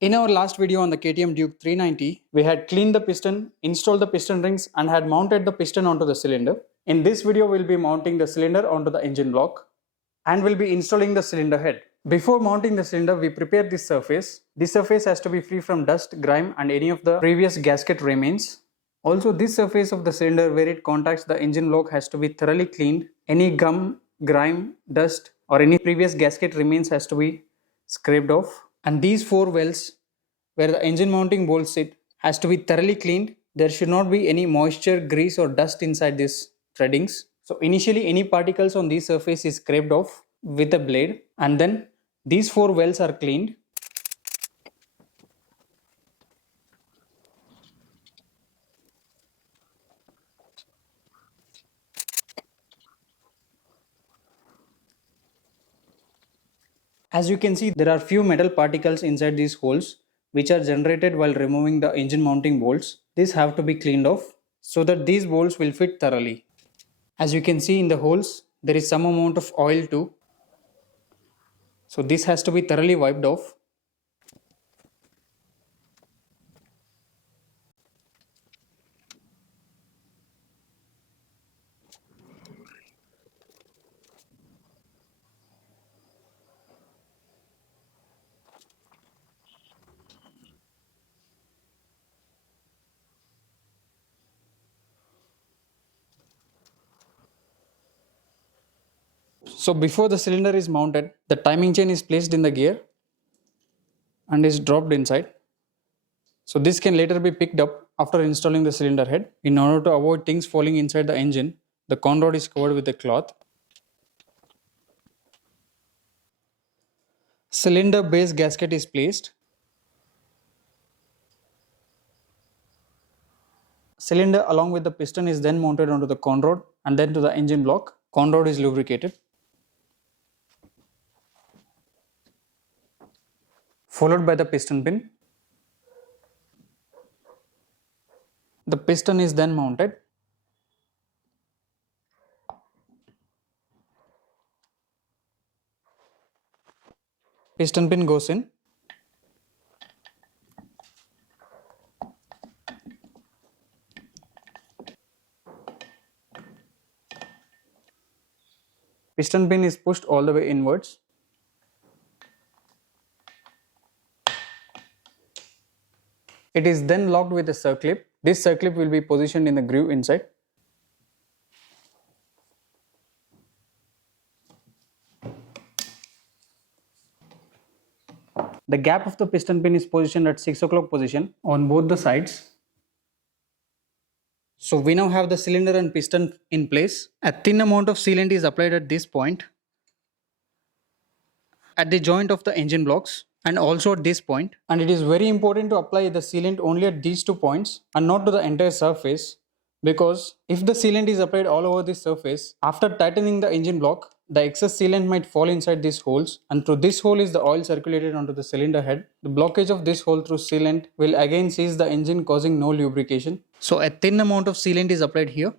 In our last video on the KTM Duke 390, we had cleaned the piston, installed the piston rings and had mounted the piston onto the cylinder. In this video, we'll be mounting the cylinder onto the engine block and we'll be installing the cylinder head. Before mounting the cylinder, we prepare this surface. This surface has to be free from dust, grime and any of the previous gasket remains. Also, this surface of the cylinder where it contacts the engine block has to be thoroughly cleaned. Any gum, grime, dust or any previous gasket remains has to be scraped off. And these four wells where the engine mounting bolts sit has to be thoroughly cleaned. There should not be any moisture, grease or dust inside these threadings. So initially any particles on this surface is scraped off with a blade and then these four wells are cleaned. As you can see, there are few metal particles inside these holes which are generated while removing the engine mounting bolts. These have to be cleaned off so that these bolts will fit thoroughly. As you can see in the holes, there is some amount of oil too. So this has to be thoroughly wiped off. So before the cylinder is mounted, the timing chain is placed in the gear and is dropped inside. So this can later be picked up after installing the cylinder head. In order to avoid things falling inside the engine, the con rod is covered with a cloth. Cylinder base gasket is placed. Cylinder along with the piston is then mounted onto the con rod and then to the engine block. Con rod is lubricated, followed by the piston pin. The piston is then mounted. Piston pin goes in. Piston pin is pushed all the way inwards. It is then locked with a circlip. This circlip will be positioned in the groove inside. The gap of the piston pin is positioned at 6 o'clock position on both the sides. So we now have the cylinder and piston in place. A thin amount of sealant is applied at this point, at the joint of the engine blocks and also at this point. And it is very important to apply the sealant only at these 2 points and not to the entire surface, because if the sealant is applied all over this surface, after tightening the engine block, the excess sealant might fall inside these holes and through this hole is the oil circulated onto the cylinder head. The blockage of this hole through sealant will again seize the engine, causing no lubrication. So a thin amount of sealant is applied here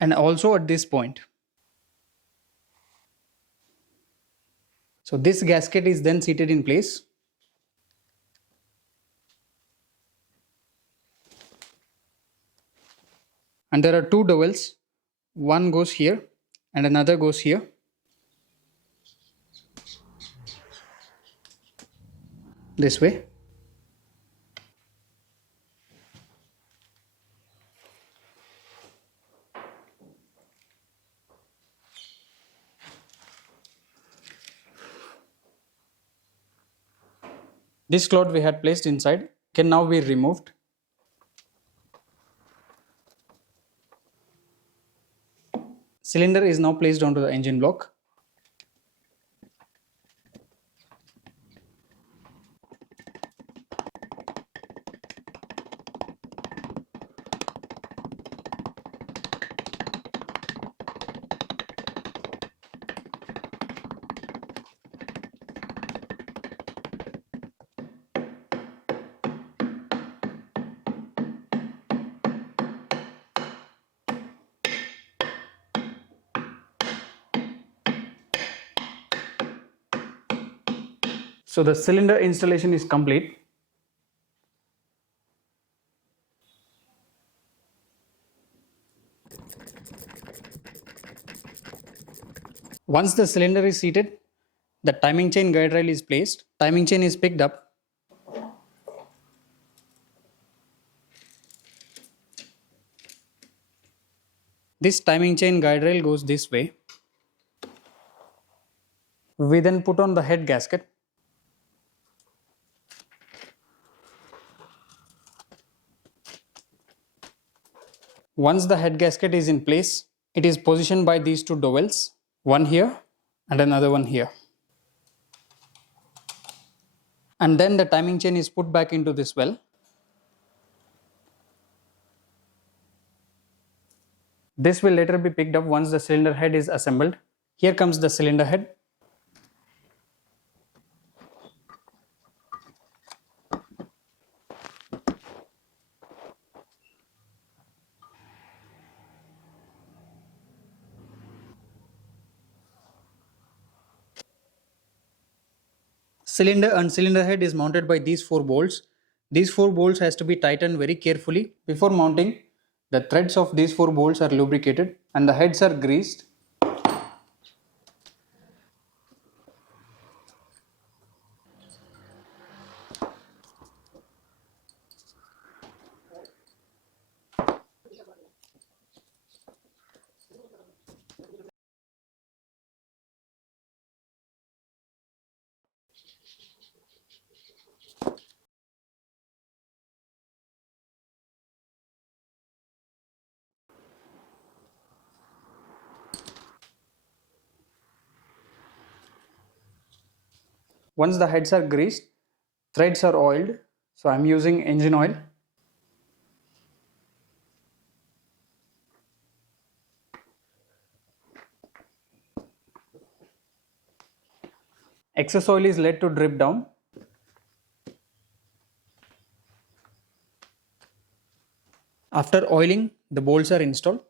and also at this point. So this gasket is then seated in place. And there are 2 dowels. One goes here and another goes here. This way. This cloth we had placed inside can now be removed. Cylinder is now placed onto the engine block. So the cylinder installation is complete. Once the cylinder is seated, the timing chain guide rail is placed. Timing chain is picked up. This timing chain guide rail goes this way. We then put on the head gasket. Once the head gasket is in place, it is positioned by these two dowels, one here and another one here. And then the timing chain is put back into this well. This will later be picked up once the cylinder head is assembled. Here comes the cylinder head. Cylinder and cylinder head is mounted by these 4 bolts. These 4 bolts has to be tightened very carefully. Before mounting, the threads of these 4 bolts are lubricated and the heads are greased. Once the heads are greased, threads are oiled. So I am using engine oil. Excess oil is let to drip down. After oiling, the bolts are installed.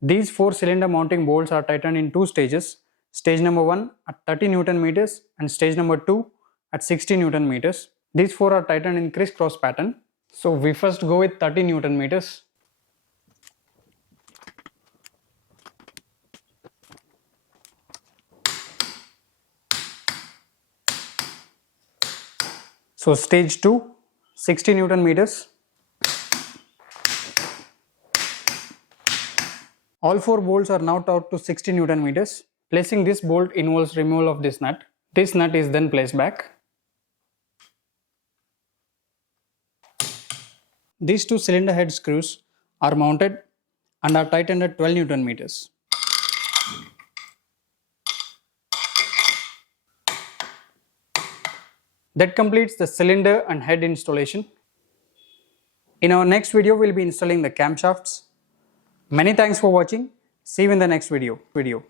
These 4 cylinder mounting bolts are tightened in 2 stages. Stage number 1 at 30 Newton meters and stage number 2 at 60 Newton meters. These 4 are tightened in crisscross pattern. So we first go with 30 Newton meters. So stage 2, 60 Newton meters. All 4 bolts are now taut to 60 Newton meters. Placing this bolt involves removal of this nut. This nut is then placed back. These 2 cylinder head screws are mounted and are tightened at 12 Newton meters. That completes the cylinder and head installation. In our next video, we will be installing the camshafts. Many thanks for watching. See you in the next video.